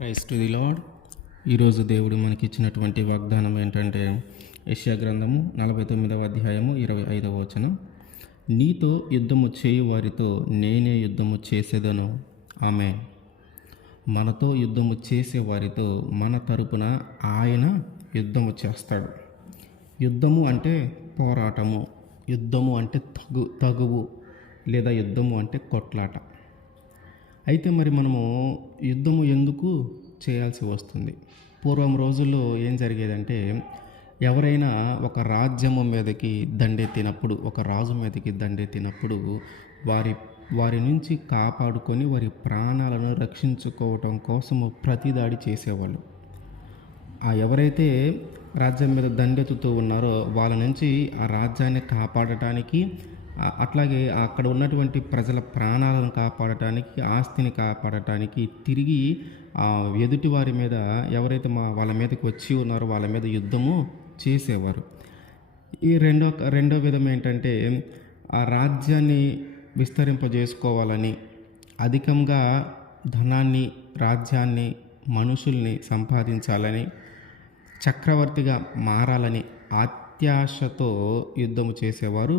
Praise to the lord. ఈరోజు దేవుడు మనకిచ్చినటువంటి వాగ్దానం ఏంటంటే యెషయా గ్రంథము 49వ అధ్యాయము 25వ వచనం. నీతో యుద్ధము చేయు వారితో నేనే యుద్ధము చేసేదను. ఆమేన్. మనతో యుద్ధము చేసే వారితో మన తరపున ఆయన యుద్ధము చేస్తాడు. యుద్ధము అంటే పోరాటము, యుద్ధము అంటే తగువు లేదా యుద్ధము అంటే కొట్లాట. అయితే మరి మనము యుద్ధము ఎందుకు చేయాల్సి వస్తుంది? పూర్వం రోజుల్లో ఏం జరిగేదంటే, ఎవరైనా ఒక రాజ్యము మీదకి దండెత్తినప్పుడు, ఒక రాజు మీదకి దండెత్తినప్పుడు వారి నుంచి కాపాడుకొని వారి ప్రాణాలను రక్షించుకోవటం కోసము ప్రతిదాడి చేసేవాళ్ళు. ఎవరైతే రాజ్యం మీద దండెత్తుతూ ఉన్నారో వాళ్ళ నుంచి ఆ రాజ్యాన్ని కాపాడటానికి, అట్లాగే అక్కడ ఉన్నటువంటి ప్రజల ప్రాణాలను కాపాడటానికి, ఆస్తిని కాపాడటానికి తిరిగి ఎదుటి వారి మీద ఎవరైతే వాళ్ళ మీదకి వచ్చి ఉన్నారో వాళ్ళ మీద యుద్ధము చేసేవారు. ఈ రెండో విధం ఏంటంటే, ఆ రాజ్యాన్ని విస్తరింపజేసుకోవాలని, అధికంగా ధనాన్ని, రాజ్యాన్ని, మనుషుల్ని సంపాదించాలని, చక్రవర్తిగా మారాలని అత్యాశతో యుద్ధము చేసేవారు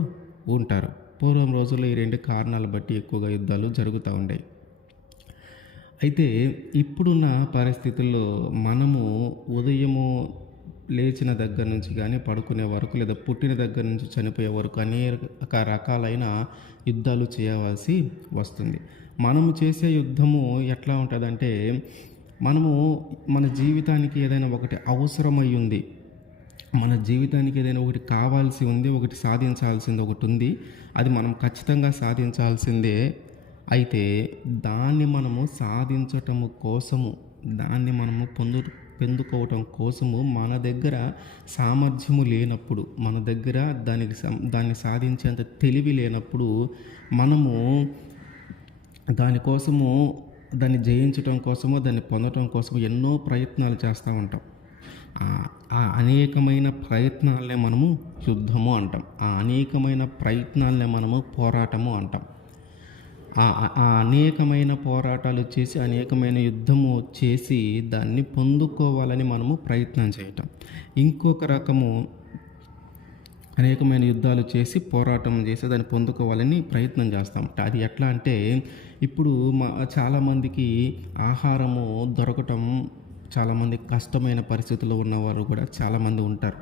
ఉంటారు. పూర్వం రోజుల్లో ఈ రెండు కారణాలు బట్టి ఎక్కువగా యుద్ధాలు జరుగుతూ ఉండేవి. అయితే ఇప్పుడున్న పరిస్థితుల్లో మనము ఉదయము లేచిన దగ్గర నుంచి కానీ పడుకునే వరకు, లేదా పుట్టిన దగ్గర నుంచి చనిపోయే వరకు అనేక రకాలైన యుద్ధాలు చేయవలసి వస్తుంది. మనము చేసే యుద్ధము ఎట్లా ఉంటుందంటే, మనము మన జీవితానికి ఏదైనా ఒకటి అవసరమై ఉంది, మన జీవితానికి ఏదైనా ఒకటి కావాల్సి ఉంది, ఒకటి సాధించాల్సింది ఒకటి ఉంది, అది మనం ఖచ్చితంగా సాధించాల్సిందే. అయితే దాన్ని మనము సాధించటము కోసము, దాన్ని మనము పొందుకోవటం కోసము మన దగ్గర సామర్థ్యము లేనప్పుడు, మన దగ్గర దాన్ని సాధించేంత తెలివి లేనప్పుడు, మనము దానికోసము, దాన్ని జయించటం కోసము, దాన్ని పొందటం కోసము ఎన్నో ప్రయత్నాలు చేస్తూ ఉంటాం. ఆ అనేకమైన ప్రయత్నాలనే మనము యుద్ధము అంటాం. ఆ అనేకమైన ప్రయత్నాలనే మనము పోరాటము అంటాం. ఆ అనేకమైన పోరాటాలు చేసి, అనేకమైన యుద్ధము చేసి దాన్ని పొందుకోవాలని మనము ప్రయత్నం చేయటం. ఇంకొక రకము, అనేకమైన యుద్ధాలు చేసి పోరాటం చేసి దాన్ని పొందుకోవాలని ప్రయత్నం చేస్తాం. అది ఎట్లా అంటే, ఇప్పుడు చాలామందికి ఆహారము దొరకటం, చాలామంది కష్టమైన పరిస్థితుల్లో ఉన్నవారు కూడా చాలామంది ఉంటారు.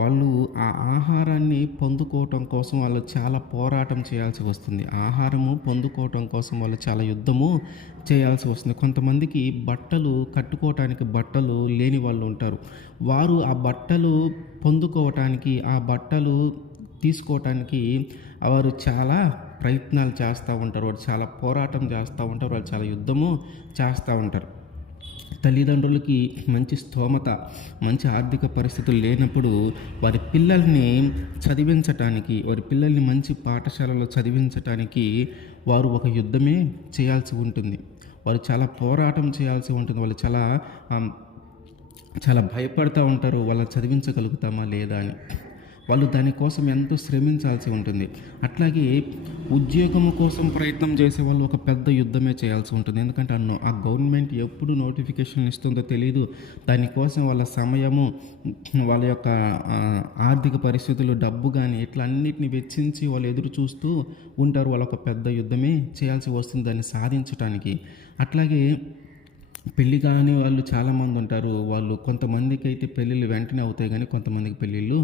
వాళ్ళు ఆ ఆహారాన్ని పొందుకోవటం కోసం వాళ్ళు చాలా పోరాటం చేయాల్సి వస్తుంది. ఆహారము పొందుకోవటం కోసం వాళ్ళు చాలా యుద్ధము చేయాల్సి వస్తుంది. కొంతమందికి బట్టలు కట్టుకోవటానికి బట్టలు లేని వాళ్ళు ఉంటారు. వారు ఆ బట్టలు పొందుకోవటానికి, ఆ బట్టలు తీసుకోవటానికి వారు చాలా ప్రయత్నాలు చేస్తూ ఉంటారు. వారు చాలా పోరాటం చేస్తూ ఉంటారు. వాళ్ళు చాలా యుద్ధము చేస్తూ ఉంటారు. తల్లిదండ్రులకి మంచి స్తోమత, మంచి ఆర్థిక పరిస్థితులు లేనప్పుడు వారి పిల్లల్ని చదివించటానికి, వారి పిల్లల్ని మంచి పాఠశాలలో చదివించటానికి వారు ఒక యుద్ధమే చేయాల్సి ఉంటుంది. వారు చాలా పోరాటం చేయాల్సి ఉంటుంది. వాళ్ళు చాలా భయపడుతూ ఉంటారు, వాళ్ళని చదివించగలుగుతామా లేదా అని. వాళ్ళు దానికోసం ఎంతో శ్రమించాల్సి ఉంటుంది. అట్లాగే ఉద్యోగం కోసం ప్రయత్నం చేసే వాళ్ళు ఒక పెద్ద యుద్ధమే చేయాల్సి ఉంటుంది. ఎందుకంటే ఆ గవర్నమెంట్ ఎప్పుడు నోటిఫికేషన్ ఇస్తుందో తెలియదు. దానికోసం వాళ్ళ సమయము, వాళ్ళ యొక్క ఆర్థిక పరిస్థితులు, డబ్బు కానీ ఇట్లా అన్నిటిని వెచ్చించి వాళ్ళు ఎదురు చూస్తూ ఉంటారు. వాళ్ళు ఒక పెద్ద యుద్ధమే చేయాల్సి వస్తుంది దాన్ని సాధించటానికి. అట్లాగే పెళ్ళి కాని వాళ్ళు చాలామంది ఉంటారు. వాళ్ళు కొంతమందికి అయితే పెళ్ళిళ్ళు వెంటనే అవుతాయి, కానీ కొంతమందికి పెళ్ళిళ్ళు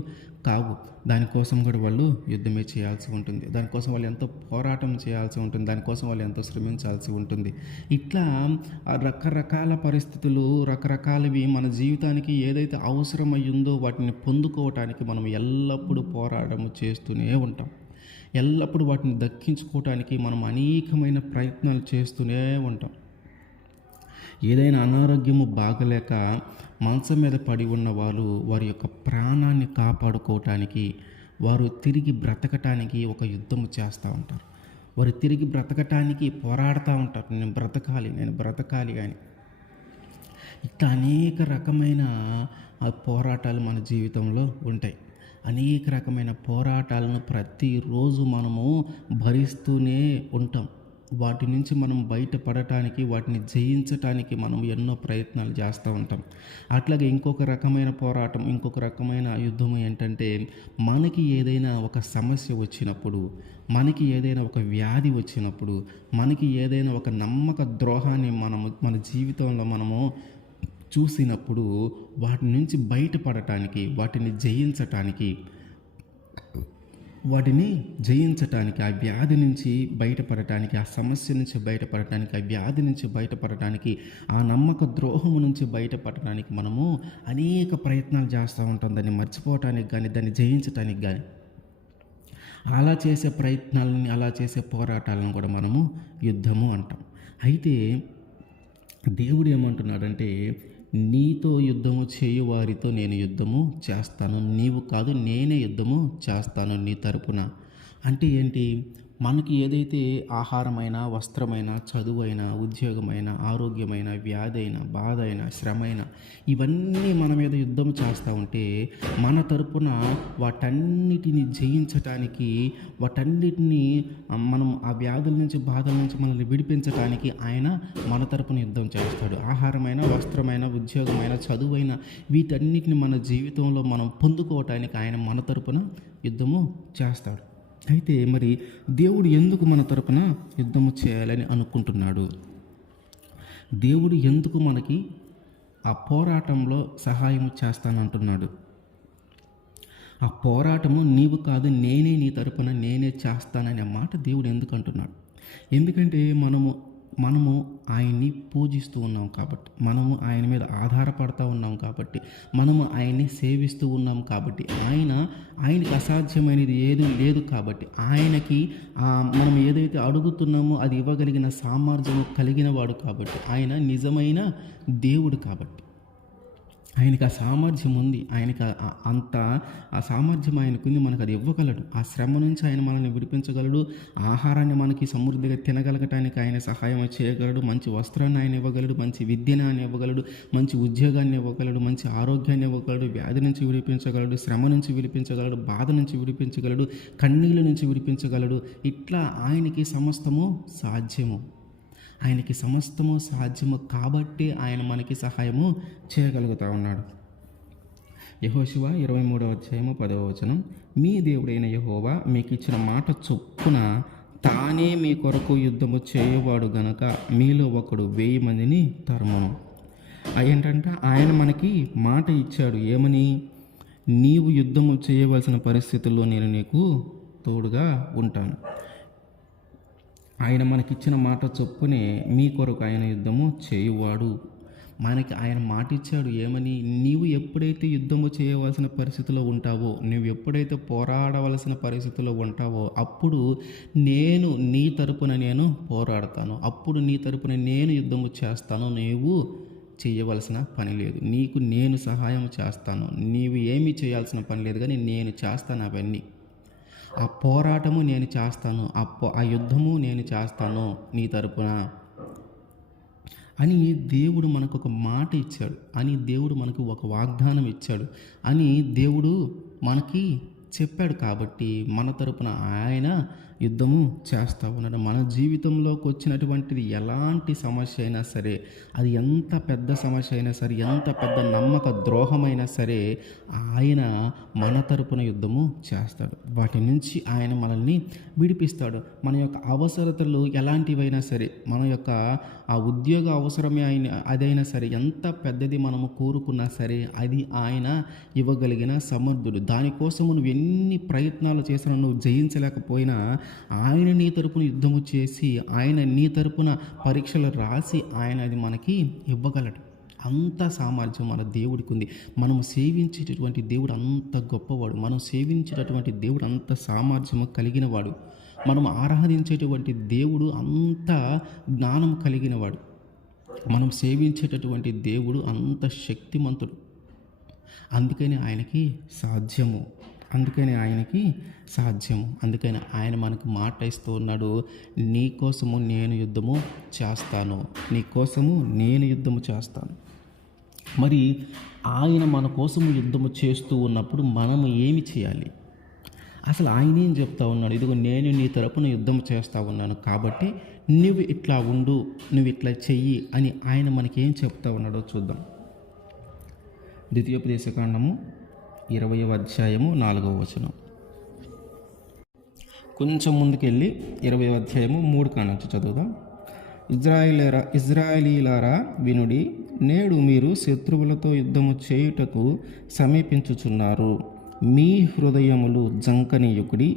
కావు. దానికోసం కూడా వాళ్ళు యుద్ధమే చేయాల్సి ఉంటుంది. దానికోసం వాళ్ళు ఎంతో పోరాటం చేయాల్సి ఉంటుంది. దానికోసం వాళ్ళు ఎంతో శ్రమించాల్సి ఉంటుంది. ఇట్లా రకరకాల పరిస్థితులు, రకరకాలవి మన జీవితానికి ఏదైతే అవసరమయ్యిందో వాటిని పొందుకోవటానికి మనం ఎల్లప్పుడూ పోరాటం చేస్తూనే ఉంటాం. ఎల్లప్పుడూ వాటిని దక్కించుకోవటానికి మనం అనేకమైన ప్రయత్నాలు చేస్తూనే ఉంటాం. ఏదైనా అనారోగ్యము బాగలేక మంచం మీద పడి ఉన్న వాళ్ళు వారి యొక్క ప్రాణాన్ని కాపాడుకోవటానికి, వారు తిరిగి బ్రతకటానికి ఒక యుద్ధము చేస్తూ ఉంటారు. వారు తిరిగి బ్రతకటానికి పోరాడుతూ ఉంటారు. నేను బ్రతకాలి అని. ఇట్లా అనేక రకమైన పోరాటాలు మన జీవితంలో ఉంటాయి. అనేక రకమైన పోరాటాలను ప్రతిరోజు మనము భరిస్తూనే ఉంటాం. వాటి నుంచి మనం బయటపడటానికి, వాటిని జయించటానికి మనం ఎన్నో ప్రయత్నాలు చేస్తూ ఉంటాం. అట్లాగే ఇంకొక రకమైన పోరాటం, ఇంకొక రకమైన యుద్ధం ఏంటంటే, మనకి ఏదైనా ఒక సమస్య వచ్చినప్పుడు, మనకి ఏదైనా ఒక వ్యాధి వచ్చినప్పుడు, మనకి ఏదైనా ఒక నమ్మక ద్రోహాన్ని మన జీవితంలో మనము చూసినప్పుడు, వాటి నుంచి బయటపడటానికి, వాటిని జయించటానికి, ఆ వ్యాధి నుంచి బయటపడటానికి, ఆ సమస్య నుంచి బయటపడటానికి, ఆ వ్యాధి నుంచి బయటపడటానికి, ఆ నమ్మక ద్రోహము నుంచి బయటపడటానికి మనము అనేక ప్రయత్నాలు చేస్తూ ఉంటాం. దాన్ని మర్చిపోవటానికి కానీ, దాన్ని జయించటానికి కానీ. అలా చేసే ప్రయత్నాలని, అలా చేసే పోరాటాలను కూడా మనము యుద్ధము అంటాం. అయితే దేవుడు ఏమంటున్నాడంటే, నీతో యుద్ధము చేయు వారితో నేను యుద్ధము చేస్తాను, నీవు కాదు నేనే యుద్ధము చేస్తాను నీ తరపున. అంటే ఏంటి? మనకి ఏదైతే ఆహారమైన, వస్త్రమైన, చదువైన, ఉద్యోగమైన, ఆరోగ్యమైన, వ్యాధి అయినా, బాధ అయినా, శ్రమ అయినా, ఇవన్నీ మన మీద యుద్ధం చేస్తూ ఉంటే, మన తరపున వాటన్నిటిని జయించటానికి, వాటన్నిటిని మనం ఆ వ్యాధుల నుంచి, బాధల నుంచి మనల్ని విడిపించటానికి ఆయన మన తరపున యుద్ధం చేస్తాడు. ఆహారమైన, వస్త్రమైన, ఉద్యోగమైన, చదువైన, వీటన్నిటిని మన జీవితంలో మనం పొందుకోవటానికి ఆయన మన తరపున యుద్ధము చేస్తాడు. అయితే మరి దేవుడు ఎందుకు మన తరపున యుద్ధము చేయాలని అనుకుంటున్నాడు? దేవుడు ఎందుకు మనకి ఆ పోరాటంలో సహాయము చేస్తానంటున్నాడు? ఆ పోరాటము నీవు కాదు నేనే నీ తరపున నేనే చేస్తాననే మాట దేవుడు ఎందుకు అంటున్నాడు? ఎందుకంటే మనము ఆయన్ని పూజిస్తూ ఉన్నాం కాబట్టి, మనము ఆయన మీద ఆధారపడుతూ ఉన్నాం కాబట్టి, మనము ఆయన్ని సేవిస్తూ ఉన్నాం కాబట్టి, ఆయనకి అసాధ్యమైనది ఏది లేదు కాబట్టి, ఆయనకి మనం ఏదైతే అడుగుతున్నామో అది ఇవ్వగలిగిన సామర్థ్యము కలిగిన వాడు కాబట్టి, ఆయన నిజమైన దేవుడు కాబట్టి, ఆయనకి ఆ సామర్థ్యం ఉంది. ఆయనకి ఆ సామర్థ్యం ఆయనకుంది. మనకు అది ఇవ్వగలడు. ఆ శ్రమ నుంచి ఆయన మనల్ని విడిపించగలడు. ఆహారాన్ని మనకి సమృద్ధిగా తినగలగటానికి ఆయన సహాయం చేయగలడు. మంచి వస్త్రాన్ని ఆయన ఇవ్వగలడు. మంచి విద్యను ఆయన ఇవ్వగలడు. మంచి ఉద్యోగాన్ని ఇవ్వగలడు. మంచి ఆరోగ్యాన్ని ఇవ్వగలడు. వ్యాధి నుంచి విడిపించగలడు. శ్రమ నుంచి విడిపించగలడు. బాధ నుంచి విడిపించగలడు. కన్నీళ్ళ నుంచి విడిపించగలడు. ఇట్లా ఆయనకి సమస్తము సాధ్యము. ఆయనకి సమస్తము సాధ్యము కాబట్టి ఆయన మనకి సహాయము చేయగలుగుతూ ఉన్నాడు. యెహోషువ 23:10 మీ దేవుడైన యెహోవా మీకు ఇచ్చిన మాట చొప్పున తానే మీ కొరకు యుద్ధము చేయవాడు గనక మీలో ఒకడు 1000 మందిని తరుమును. ఏంటంటే ఆయన మనకి మాట ఇచ్చాడు. ఏమని? నీవు యుద్ధము చేయవలసిన పరిస్థితుల్లో నేను నీకు తోడుగా ఉంటాను. ఆయన మనకిచ్చిన మాట చొప్పునే మీ కొరకు ఆయన యుద్ధము చేయువాడు. మనకి ఆయన మాట ఇచ్చాడు. ఏమని? నీవు ఎప్పుడైతే యుద్ధము చేయవలసిన పరిస్థితిలో ఉంటావో, నువ్వు ఎప్పుడైతే పోరాడవలసిన పరిస్థితిలో ఉంటావో, అప్పుడు నేను నీ తరపున నేను పోరాడతాను. అప్పుడు నీ తరపున నేను యుద్ధము చేస్తాను. నీవు చేయవలసిన పని లేదు. నీకు నేను సహాయం చేస్తాను. నీవు ఏమీ చేయాల్సిన పని లేదు, కానీ నేను చేస్తాను అవన్నీ. ఆ పోరాటము నేను చేస్తాను, ఆ యుద్ధము నేను చేస్తాను నీ తరపున అని దేవుడు మనకు ఒక మాట ఇచ్చాడు, అని దేవుడు మనకు ఒక వాగ్దానం ఇచ్చాడు, అని దేవుడు మనకి చెప్పాడు. కాబట్టి మన తరపున ఆయన యుద్ధము చేస్తూ ఉన్నాడు. మన జీవితంలోకి వచ్చినటువంటిది ఎలాంటి సమస్య అయినా సరే, అది ఎంత పెద్ద సమస్య అయినా సరే, ఎంత పెద్ద నమ్మక ద్రోహమైనా సరే, ఆయన మన తరపున యుద్ధము చేస్తాడు. వాటి నుంచి ఆయన మనల్ని విడిపిస్తాడు. మన యొక్క అవసరతలు ఎలాంటివైనా సరే, మన యొక్క ఆ ఉద్యోగ అవసరమే అదైనా సరే, ఎంత పెద్దది మనము కోరుకున్నా సరే, అది ఆయన ఇవ్వగలిగిన సమర్థుడు. దానికోసము నువ్వు ఎన్ని ప్రయత్నాలు చేసినా నువ్వు జయించలేకపోయినా, ఆయన నీ తరపున యుద్ధము చేసి, ఆయన నీ తరపున పరీక్షలు రాసి ఆయన అది మనకి ఇవ్వగలడు. అంత సామర్థ్యం మన దేవుడికి ఉంది. మనము సేవించేటటువంటి దేవుడు అంత గొప్పవాడు. మనం సేవించేటటువంటి దేవుడు అంత సామర్థ్యము కలిగినవాడు. మనం ఆరాధించేటువంటి దేవుడు అంత జ్ఞానం కలిగినవాడు. మనం సేవించేటటువంటి దేవుడు అంత శక్తిమంతుడు. అందుకని ఆయనకి సాధ్యము. అందుకని ఆయన మనకు మాట ఇస్తూ ఉన్నాడు. నీ కోసము నేను యుద్ధము చేస్తాను. మరి ఆయన మన కోసము యుద్ధము చేస్తూ ఉన్నప్పుడు మనము ఏమి చేయాలి? అసలు ఆయన ఏం చెప్తా ఉన్నాడు? ఇదిగో నేను నీ తరపున యుద్ధం చేస్తూ ఉన్నాను కాబట్టి నువ్వు ఇట్లా ఉండు, నువ్వు ఇట్లా చెయ్యి అని ఆయన మనకేం చెప్తా ఉన్నాడో చూద్దాం. ద్వితీయోపదేశకాండము 20వ అధ్యాయము 4వ వచనం. కొంచెం ముందుకెళ్ళి 20వ అధ్యాయము 3 కాడ నుంచి చదువుదాం. ఇజ్రాయేలీలారా వినుడి, నేడు మీరు శత్రువులతో యుద్ధము చేయుటకు సమీపించుచున్నారు. మీ హృదయములు జంకనీయుకుడి,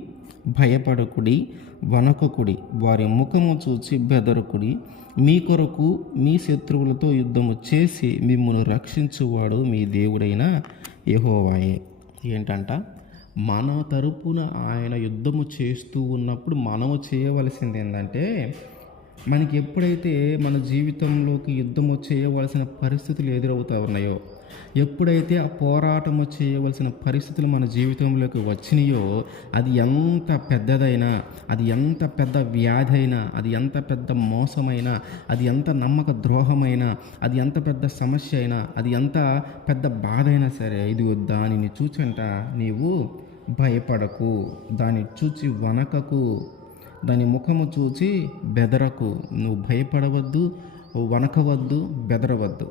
భయపడకుడి, వణకకుడి, వారి ముఖము చూచి బెదరకుడి. మీ కొరకు మీ శత్రువులతో యుద్ధము చేసి మిమ్మును రక్షించువాడు మీ దేవుడైన యెహోవాయే. ఏంటంట, మన తరపున ఆయన యుద్ధము చేస్తూ ఉన్నప్పుడు మనము చేయవలసింది ఏంటంటే, మనకి ఎప్పుడైతే మన జీవితంలోకి యుద్ధము చేయవలసిన పరిస్థితులు ఎదురవుతూ ఉన్నాయో, ఎప్పుడైతే ఆ పోరాటము చేయవలసిన పరిస్థితులు మన జీవితంలోకి వచ్చినాయో, అది ఎంత పెద్దదైనా, అది ఎంత పెద్ద వ్యాధి అయినా, అది ఎంత పెద్ద మోసమైనా, అది ఎంత నమ్మక ద్రోహమైనా, అది ఎంత పెద్ద సమస్య అయినా, అది ఎంత పెద్ద బాధ అయినా సరే, ఇది దానిని చూచంట నీవు భయపడకు, దాన్ని చూచి వణకకు, దాని ముఖము చూచి బెదరకు. నువ్వు భయపడవద్దు, వణకవద్దు, బెదరవద్దు.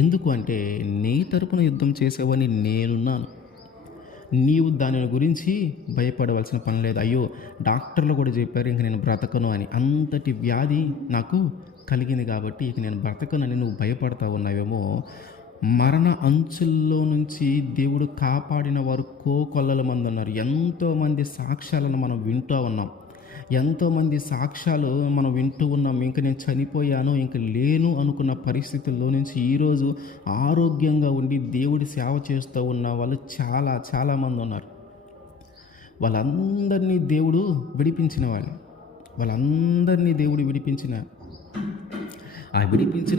ఎందుకు అంటే, నీ తరపున యుద్ధం చేసేవని నేనున్నాను. నీవు దాని గురించి భయపడవలసిన పని లేదు. అయ్యో, డాక్టర్లు కూడా చెప్పారు ఇంక నేను బ్రతకను అని. అంతటి వ్యాధి నాకు కలిగింది కాబట్టి ఇక నేను బ్రతకనని నువ్వు భయపడతా ఉన్నావేమో. మరణ అంచుల్లో నుంచి దేవుడు కాపాడిన వారు కోకొల్లల మంది ఉన్నారు. ఎంతోమంది సాక్ష్యాలను మనం వింటూ ఉన్నాం. ఎంతోమంది సాక్ష్యాలు మనం వింటూ ఉన్నాం. ఇంక నేను చనిపోయాను, ఇంక లేను అనుకున్న పరిస్థితుల్లో నుంచి ఈరోజు ఆరోగ్యంగా ఉండి దేవుడి సేవ చేస్తూ ఉన్న వాళ్ళు చాలామంది ఉన్నారు. వాళ్ళందరినీ దేవుడు విడిపించిన వాళ్ళు, వాళ్ళందరినీ దేవుడు విడిపించిన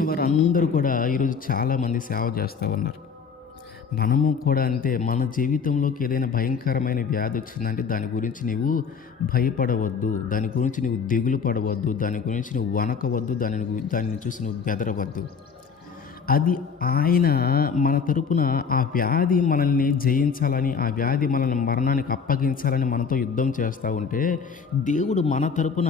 వారు అందరూ కూడా ఈరోజు చాలామంది సేవ చేస్తూ ఉన్నారు. మనము కూడా అంతే. మన జీవితంలోకి ఏదైనా భయంకరమైన వ్యాధి వచ్చిందంటే దాని గురించి నీవు భయపడవద్దు, దాని గురించి నువ్వు దిగులు పడవద్దు, దాని గురించి నువ్వు వణకవద్దు, దానిని చూసి నువ్వు బెదరవద్దు. అది ఆయన మన తరపున ఆ వ్యాధి మనల్ని జయించాలని, ఆ వ్యాధి మనల్ని మరణానికి అప్పగించాలని మనతో యుద్ధం చేస్తూ ఉంటే, దేవుడు మన తరపున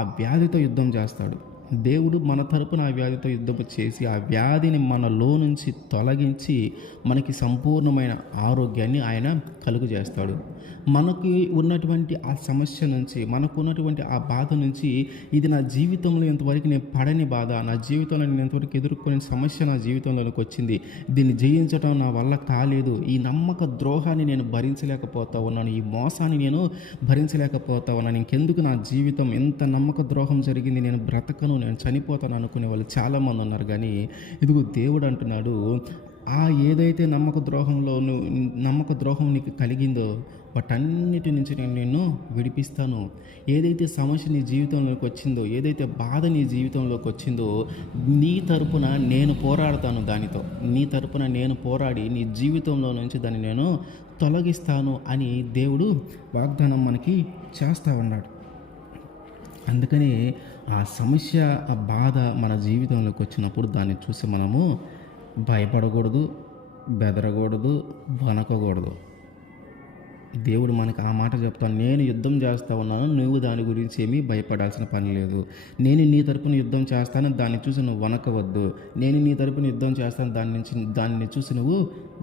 ఆ వ్యాధితో యుద్ధం చేస్తాడు. దేవుడు మన తరపున ఆ వ్యాధితో యుద్ధం చేసి ఆ వ్యాధిని మనలో నుంచి తొలగించి మనకి సంపూర్ణమైన ఆరోగ్యాన్ని ఆయన కలుగు చేస్తాడు. మనకి ఉన్నటువంటి ఆ సమస్య నుంచి, మనకు ఉన్నటువంటి ఆ బాధ నుంచి, ఇది నా జీవితంలో ఇంతవరకు నేను పడని బాధ, నా జీవితంలో నేను ఇంతవరకు ఎదుర్కొనే సమస్య నా జీవితంలోకి వచ్చింది, దీన్ని జయించడం నా వల్ల కాలేదు, ఈ నమ్మక ద్రోహాన్ని నేను భరించలేకపోతా ఉన్నాను, ఈ మోసాన్ని నేను భరించలేకపోతా ఉన్నాను, ఇంకెందుకు నా జీవితం, ఎంత నమ్మక ద్రోహం జరిగింది, నేను బ్రతకను, నేను చనిపోతాను అనుకునే వాళ్ళు చాలామంది ఉన్నారు. కానీ ఇదిగో దేవుడు అంటున్నాడు, ఆ ఏదైతే నమ్మక ద్రోహం నీకు కలిగిందో వాటన్నిటి నుంచి నేను నిన్ను విడిపిస్తాను. ఏదైతే సమస్య నీ జీవితంలోకి వచ్చిందో, ఏదైతే బాధ నీ జీవితంలోకి వచ్చిందో, నీ తరపున నేను పోరాడతాను. దానితో నీ తరపున నేను పోరాడి నీ జీవితంలో నుంచి దాన్ని నేను తొలగిస్తాను అని దేవుడు వాగ్దానం మనకి చేస్తూ ఉన్నాడు. అందుకని ఆ సమస్య, ఆ బాధ మన జీవితంలోకి వచ్చినప్పుడు దాన్ని చూసి మనము భయపడకూడదు, బెదరకూడదు, వణకకూడదు. దేవుడు మనకు ఆ మాట చెప్తాను, నేను యుద్ధం చేస్తూ ఉన్నాను, నువ్వు దాని గురించి ఏమీ భయపడాల్సిన పని లేదు. నేను నీ తరపున యుద్ధం చేస్తాను, దాన్ని చూసి నువ్వు వణకవద్దు. నేను నీ తరపున యుద్ధం చేస్తాను, దాన్ని చూసి నువ్వు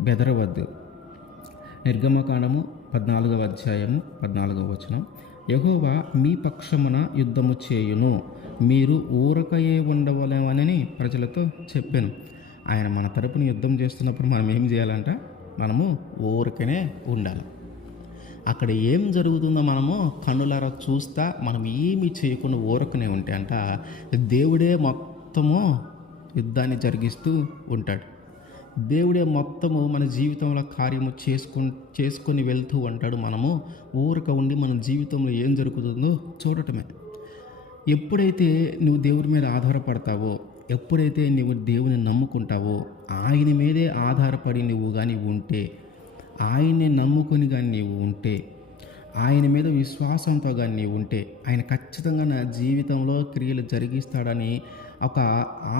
బెదరవద్దు. నిర్గమకాండము 14వ అధ్యాయము 14వ వచనం. యెహోవా మీ పక్షమున యుద్ధము చేయును, మీరు ఊరకయే ఉండవలెనని ప్రజలతో చెప్పాను. ఆయన మన తరపున యుద్ధం చేస్తున్నప్పుడు మనం ఏం చేయాలంట? మనము ఊరకనే ఉండాలి. అక్కడ ఏం జరుగుతుందో మనము కన్నులారా చూస్తా మనం ఏమీ చేయకుండా ఊరకనే ఉంటే అంట దేవుడే మొత్తము యుద్ధాన్ని జరిగిస్తూ ఉంటాడు. దేవుడే మొత్తము మన జీవితంలో కార్యము చేసుకొని వెళ్తూ ఉంటాడు. మనము ఊరక ఉండి మన జీవితంలో ఏం జరుగుతుందో చూడటమే. ఎప్పుడైతే నువ్వు దేవుడి మీద ఆధారపడతావో, ఎప్పుడైతే నువ్వు దేవుని నమ్ముకుంటావో, ఆయన మీదే ఆధారపడి నువ్వు కానీ ఉంటే, ఆయన్ని నమ్ముకొని కానీ నీవు ఉంటే, ఆయన మీద విశ్వాసంతో కానీ నీవు ఉంటే, ఆయన ఖచ్చితంగా నా జీవితంలో క్రియలు జరిగిస్తాడని ఒక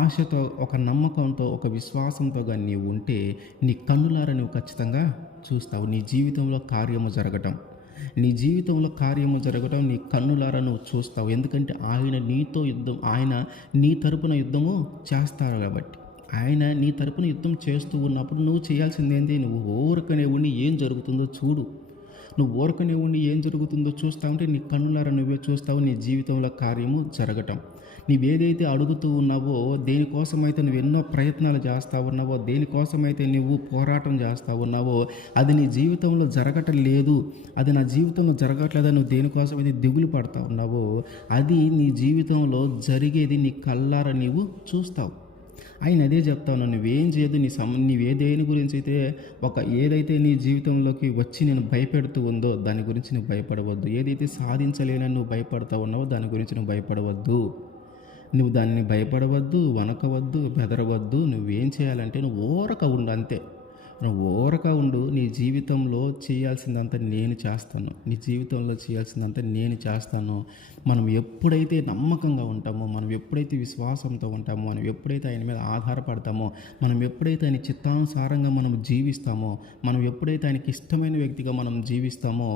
ఆశతో, ఒక నమ్మకంతో, ఒక విశ్వాసంతో కానీ నీవు ఉంటే, నీ కన్నులారా నువ్వు ఖచ్చితంగా చూస్తావు నీ జీవితంలో కార్యము జరగటం. నీ జీవితంలో కార్యము జరగడం నీ కన్నులారా నువ్వు చూస్తావు. ఎందుకంటే ఆయన నీతో యుద్ధం, ఆయన నీ తరపున యుద్ధము చేస్తారు కాబట్టి. ఆయన నీ తరపున యుద్ధం చేస్తూ ఉన్నప్పుడు నువ్వు చేయాల్సింది ఏంటి? నువ్వు ఊరకనే ఉండి ఏం జరుగుతుందో చూడు. నువ్వు ఊరకనే ఉండి ఏం జరుగుతుందో చూస్తూ ఉంటే నీ కన్నులారా నువ్వే చూస్తావు నీ జీవితంలో కార్యము జరగటం. నీవేదైతే అడుగుతూ ఉన్నావో, దేనికోసమైతే నువ్వు ఎన్నో ప్రయత్నాలు చేస్తూ ఉన్నావో, దేనికోసమైతే నువ్వు పోరాటం చేస్తూ ఉన్నావో, అది నీ జీవితంలో జరగటం లేదు, అది నా జీవితంలో జరగట్లేదని నువ్వు దేనికోసమైతే దిగులు పడుతూ ఉన్నావో, అది నీ జీవితంలో జరిగేది నీ కళ్ళారా నీవు చూస్తావు. ఆయన అదే చెప్తాను, నువ్వేం చేయదు, నీవే దేని గురించి అయితే ఏదైతే నీ జీవితంలోకి వచ్చి నేను భయపెడుతూ ఉందో దాని గురించి నువ్వు భయపడవద్దు. ఏదైతే సాధించలేనని నువ్వు భయపడతా ఉన్నావో దాని గురించి నువ్వు భయపడవద్దు. నువ్వు దాన్ని భయపడవద్దు, వణకవద్దు, బెదరవద్దు. నువ్వేం చేయాలంటే నువ్వు ఊరక ఉండు, అంతే. నువ్వు ఊరక ఉండు. నీ జీవితంలో చేయాల్సిందంతా నేను చేస్తాను. నీ జీవితంలో చేయాల్సిందంతా నేను చేస్తాను. మనం ఎప్పుడైతే నమ్మకంగా ఉంటామో, మనం ఎప్పుడైతే విశ్వాసంతో ఉంటామో, మనం ఎప్పుడైతే ఆయన మీద ఆధారపడతామో, మనం ఎప్పుడైతే ఆయన చిత్తానుసారంగా మనం జీవిస్తామో, మనం ఎప్పుడైతే ఆయనకి ఇష్టమైన వ్యక్తిగా మనం జీవిస్తామో,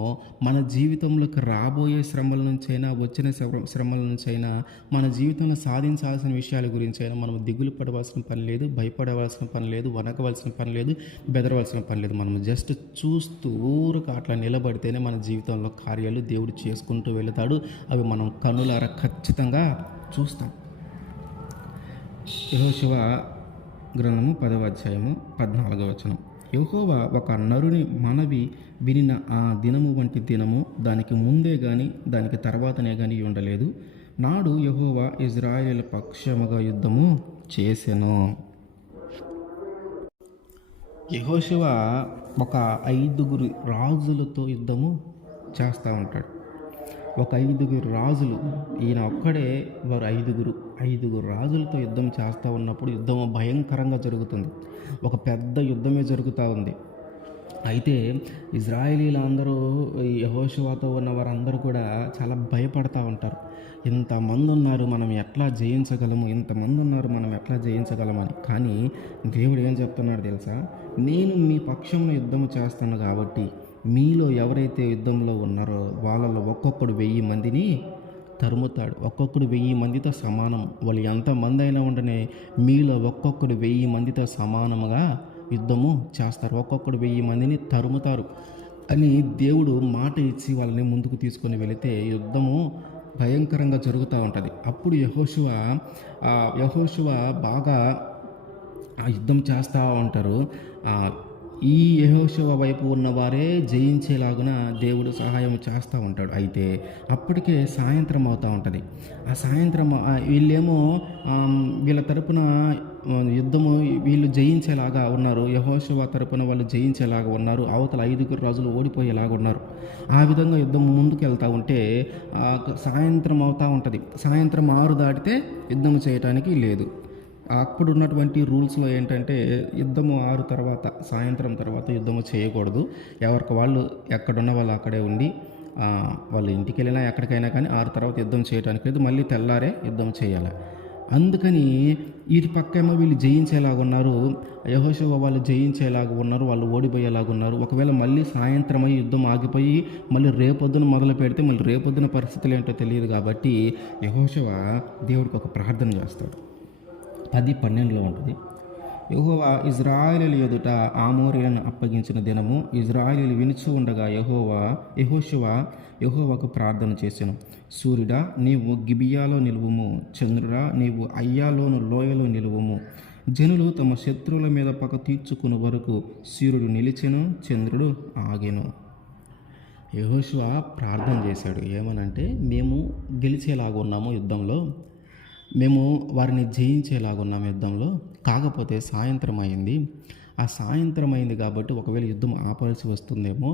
మన జీవితంలోకి రాబోయే శ్రమల నుంచైనా, వచ్చిన శ్రమల నుంచైనా, మన జీవితంలో సాధించాల్సిన విషయాల గురించైనా మనం దిగులు పడవలసిన పని లేదు, భయపడవలసిన పని లేదు, వణకవలసిన పని లేదు, బెదరవలసిన పని లేదు. మనం జస్ట్ చూస్తూ ఊరుకు అట్లా నిలబడితేనే మన జీవితంలో కార్యాలు దేవుడు చేసుకుంటూ వెళతాడు. అవి మనం కనులారా ఖచ్చితంగా చూస్తాం. యెహోషువ గ్రంథము 10వ అధ్యాయము 14వ వచనం. యెహోవా ఒక నరుని మనవి వినిన ఆ దినము వంటి దినము దానికి ముందే గాని దానికి తర్వాతనే గాని ఉండలేదు. నాడు యెహోవా ఇజ్రాయేలు పక్షముగా యుద్ధము చేసెను. యెహోషువ ఒక 5 రాజులతో యుద్ధము చేస్తూ ఉంటాడు. ఒక 5 రాజులు, ఈయన ఒక్కడే వారు 5 రాజులతో యుద్ధం చేస్తూ ఉన్నప్పుడు యుద్ధం భయంకరంగా జరుగుతుంది. ఒక పెద్ద యుద్ధమే జరుగుతూ ఉంది. అయితే ఇజ్రాయేలీలందరూ యెహోషువతో ఉన్న వారందరూ కూడా చాలా భయపడతా ఉంటారు. ఇంతమంది ఉన్నారు, మనం ఎట్లా జయించగలము, ఇంతమంది ఉన్నారు, మనం ఎట్లా జయించగలమని. కానీ దేవుడు ఏం చెప్తున్నాడు తెలుసా? నేను మీ పక్షంలో యుద్ధము చేస్తాను కాబట్టి మీలో ఎవరైతే యుద్ధంలో ఉన్నారో వాళ్ళలో ఒక్కొక్కడు 1000 మందిని తరుముతాడు. ఒక్కొక్కడు 1000 మందితో సమానం. వాళ్ళు ఎంతమంది అయినా ఉండనే మీలో ఒక్కొక్కడు 1000 మందితో సమానముగా యుద్ధము చేస్తారు. ఒక్కొక్కడు 1000 మందిని తరుముతారు అని దేవుడు మాట ఇచ్చి వాళ్ళని ముందుకు తీసుకొని వెళితే యుద్ధము భయంకరంగా జరుగుతూ ఉంటుంది. అప్పుడు యెహోషువ బాగా యుద్ధం చేస్తూ ఉంటారు. ఈ యెహోషువ వైపు ఉన్నవారే జయించేలాగున దేవుడు సహాయం చేస్తూ ఉంటాడు. అయితే అప్పటికే సాయంత్రం అవుతూ ఉంటుంది. ఆ సాయంత్రం వీళ్ళేమో వీళ్ళ తరపున యుద్ధము వీళ్ళు జయించేలాగా ఉన్నారు, యెహోషువ తరపున వాళ్ళు జయించేలాగా ఉన్నారు, అవతల 5 రాజులు ఓడిపోయేలాగా ఉన్నారు. ఆ విధంగా యుద్ధం ముందుకు వెళ్తూ ఉంటే సాయంత్రం అవుతూ ఉంటుంది. సాయంత్రం 6 దాటితే యుద్ధం చేయటానికి లేదు. అప్పుడు ఉన్నటువంటి రూల్స్లో ఏంటంటే యుద్ధము 6 తర్వాత, సాయంత్రం తర్వాత యుద్ధము చేయకూడదు. ఎవరికి వాళ్ళు ఎక్కడున్న వాళ్ళు అక్కడే ఉండి వాళ్ళు ఇంటికి వెళ్ళినా ఎక్కడికైనా కానీ 6 తర్వాత యుద్ధం చేయడానికి లేదు. మళ్ళీ తెల్లారే యుద్ధం చేయాలి. అందుకని ఇటు పక్కేమో వీళ్ళు జయించేలాగా ఉన్నారు, యెహోషువ వాళ్ళు జయించేలాగా ఉన్నారు, వాళ్ళు ఓడిపోయేలాగా ఉన్నారు. ఒకవేళ మళ్ళీ సాయంత్రం యుద్ధం ఆగిపోయి మళ్ళీ రేపొద్దున మొదలు పెడితే మళ్ళీ రేపొద్దున పరిస్థితులు ఏంటో తెలియదు. కాబట్టి యెహోషువ దేవుడికి ఒక ప్రార్థన చేస్తాడు. 10:12 ఉంటుంది. యెహోవా ఇజ్రాయేలీయుల ఎదుట ఆమోరీయులను అప్పగించిన దినము ఇజ్రాయేలీయులు వినుచు ఉండగా యెహోవాకు ప్రార్థన చేసెను. సూర్యుడా నీవు గిబియాలో నిలువుము, చంద్రుడా నీవు అయ్యాలోను లోయలో నిలువుము. జనులు తమ శత్రువుల మీద పగ తీర్చుకుని వరకు సూర్యుడు నిలిచెను, చంద్రుడు ఆగెను. యెహోషువ ప్రార్థన చేశాడు. ఏమనంటే, మేము గెలిచేలాగా ఉన్నాము యుద్ధంలో, మేము వారిని జయించేలాగున్నాం యుద్ధంలో. కాకపోతే సాయంత్రం అయింది. ఆ సాయంత్రం అయింది కాబట్టి ఒకవేళ యుద్ధం ఆపాల్సి వస్తుందేమో.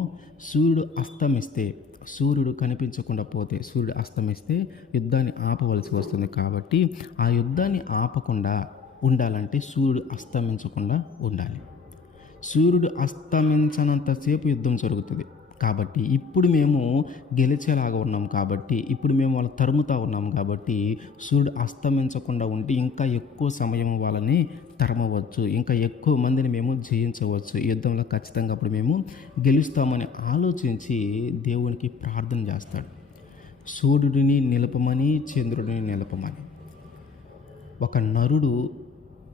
సూర్యుడు కనిపించకుండా పోతే, సూర్యుడు అస్తమిస్తే యుద్ధాన్ని ఆపవలసి వస్తుంది. కాబట్టి ఆ యుద్ధాన్ని ఆపకుండా ఉండాలంటే సూర్యుడు అస్తమించకుండా ఉండాలి. సూర్యుడు అస్తమించనంతసేపు యుద్ధం జరుగుతుంది. కాబట్టి ఇప్పుడు మేము గెలిచేలాగా ఉన్నాం, కాబట్టి ఇప్పుడు మేము వాళ్ళని తరుముతా ఉన్నాం, కాబట్టి సూర్యుడు అస్తమించకుండా ఉంటే ఇంకా ఎక్కువ సమయం వాళ్ళని తరమవచ్చు, ఇంకా ఎక్కువ మందిని మేము జయించవచ్చు, యుద్ధంలో ఖచ్చితంగా అప్పుడు మేము గెలుస్తామని ఆలోచించి దేవునికి ప్రార్థన చేస్తాడు. సూర్యుడిని నిలపమని, చంద్రుడిని నిలపమని. ఒక నరుడు,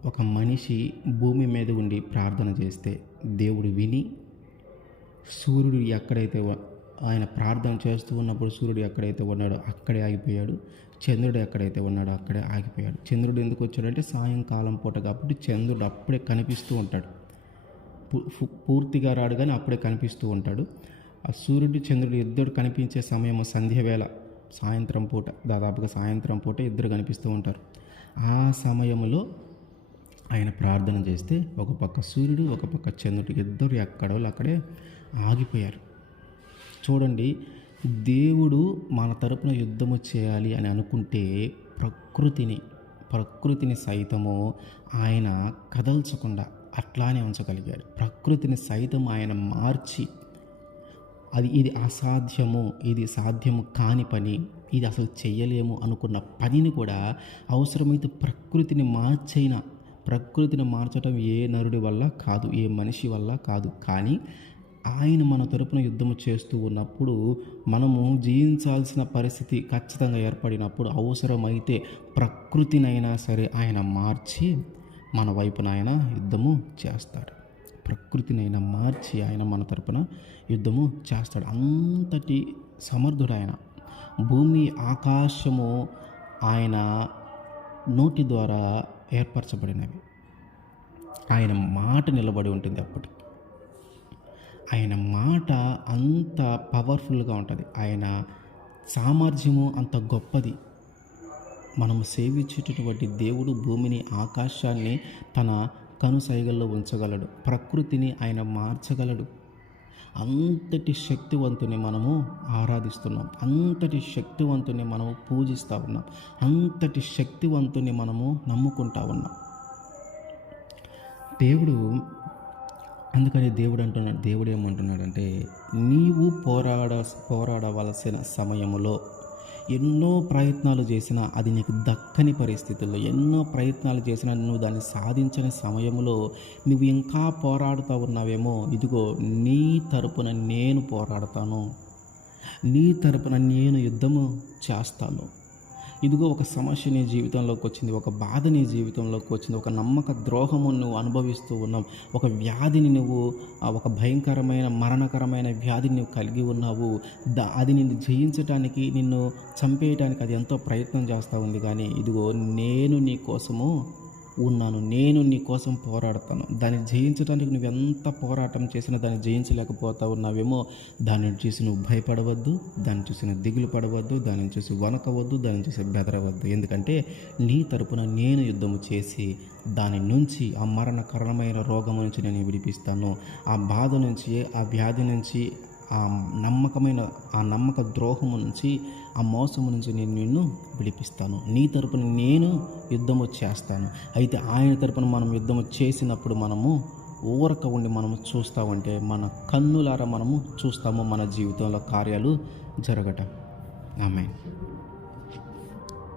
ఒక మనిషి భూమి మీద ఉండి ప్రార్థన చేస్తే దేవుడు విని, సూర్యుడు ఎక్కడైతే ఆయన ప్రార్థన చేస్తూ ఉన్నప్పుడు సూర్యుడు ఎక్కడైతే ఉన్నాడో అక్కడే ఆగిపోయాడు, చంద్రుడు ఎక్కడైతే ఉన్నాడో అక్కడే ఆగిపోయాడు. చంద్రుడు ఎందుకు వచ్చాడంటే సాయంకాలం పూట, కాబట్టి చంద్రుడు అప్పుడే కనిపిస్తూ ఉంటాడు. పూర్తిగా రాడు కానీ అప్పుడే కనిపిస్తూ ఉంటాడు. ఆ సూర్యుడు చంద్రుడు ఇద్దరు కనిపించే సమయం సంధ్యవేళ, సాయంత్రం పూట, దాదాపుగా సాయంత్రం పూట ఇద్దరు కనిపిస్తూ ఉంటారు. ఆ సమయంలో ఆయన ప్రార్థన చేస్తే ఒక పక్క సూర్యుడు, ఒక పక్క చంద్రుడు ఇద్దరు ఎక్కడో అక్కడే ఆగిపోయారు. చూడండి, దేవుడు మన తరపున యుద్ధము చేయాలి అని అనుకుంటే ప్రకృతిని సైతము ఆయన కదల్చకుండా అట్లానే ఉంచగలిగాడు. ప్రకృతిని సైతం ఆయన మార్చి, ఇది అసాధ్యము, ఇది సాధ్యము కాని పని, ఇది అసలు చెయ్యలేము అనుకున్న పనిని కూడా అవసరమైతే ప్రకృతిని మార్చడం ఏ నరుడి వల్ల కాదు, ఏ మనిషి వల్ల కాదు. కానీ ఆయన మన తరపున యుద్ధము చేస్తూ ఉన్నప్పుడు, మనము జయించాల్సిన పరిస్థితి ఖచ్చితంగా ఏర్పడినప్పుడు అవసరమైతే ప్రకృతినైనా సరే ఆయన మార్చి మన వైపున ఆయన యుద్ధము చేస్తాడు. ప్రకృతినైనా మార్చి ఆయన మన తరపున యుద్ధము చేస్తాడు. అంతటి సమర్థుడు ఆయన. భూమి ఆకాశము ఆయన నోటి ద్వారా ఏర్పరచబడినవి. ఆయన మాట నిలబడి ఉంటుంది అప్పటికి. ఆయన మాట అంత పవర్ఫుల్గా ఉంటుంది, ఆయన సామర్థ్యము అంత గొప్పది. మనము సేవించేటటువంటి దేవుడు భూమిని, ఆకాశాన్ని తన కనుసైగల్లో ఉంచగలడు, ప్రకృతిని ఆయన మార్చగలడు. అంతటి శక్తివంతుని మనము ఆరాధిస్తున్నాం, అంతటి శక్తివంతుని మనము పూజిస్తూ ఉన్నాం, అంతటి శక్తివంతుని మనము నమ్ముకుంటా ఉన్నాం. అందుకని దేవుడు ఏమంటున్నాడంటే, నీవు పోరాడవలసిన సమయంలో ఎన్నో ప్రయత్నాలు చేసినా అది నీకు దక్కని పరిస్థితుల్లో, ఎన్నో ప్రయత్నాలు చేసినా నువ్వు దాన్ని సాధించని సమయంలో నువ్వు ఇంకా పోరాడుతూ ఉన్నావేమో, ఇదిగో నీ తరపున నేను పోరాడతాను, నీ తరపున నేను యుద్ధము చేస్తాను. ఇదిగో ఒక సమస్య నీ జీవితంలోకి వచ్చింది, ఒక బాధ నీ జీవితంలోకి వచ్చింది, ఒక నమ్మక ద్రోహము నువ్వు అనుభవిస్తూ ఉన్నావు, ఒక వ్యాధిని నువ్వు, ఒక భయంకరమైన మరణకరమైన వ్యాధిని నువ్వు కలిగి ఉన్నావు. అది నిన్ను జయించడానికి, నిన్ను చంపేయడానికి అది ఎంతో ప్రయత్నం చేస్తూ ఉంది. కానీ ఇదిగో నేను నీ కోసము ఉన్నాను, నేను నీ కోసం పోరాడతాను. దాన్ని జయించడానికి నువ్వు ఎంత పోరాటం చేసినా దాన్ని జయించలేకపోతా ఉన్నావేమో, దాన్ని చూసి నువ్వు భయపడవద్దు, దాన్ని చూసి నువ్వు దిగులు పడవద్దు, దాన్ని చూసి వణకవద్దు, దాన్ని చూసి బెదరవద్దు. ఎందుకంటే నీ తరపున నేను యుద్ధము చేసి దాని నుంచి, ఆ మరణకరమైన రోగం నుంచి నేను విడిపిస్తాను, ఆ బాధ నుంచి, ఆ వ్యాధి నుంచి, ఆ నమ్మక ద్రోహము నుంచి, ఆ మోసము నుంచి నేను నిన్ను విడిపిస్తాను. నీ తరపున నేను యుద్ధము చేస్తాను. అయితే ఆయన తరపున మనం యుద్ధము చేసినప్పుడు మనము ఊరక ఉండి మనము చూస్తూ ఉంటే, మన కన్నులారా మనము చూస్తాము మన జీవితంలో కార్యాలు జరగటం. ఆమేన్.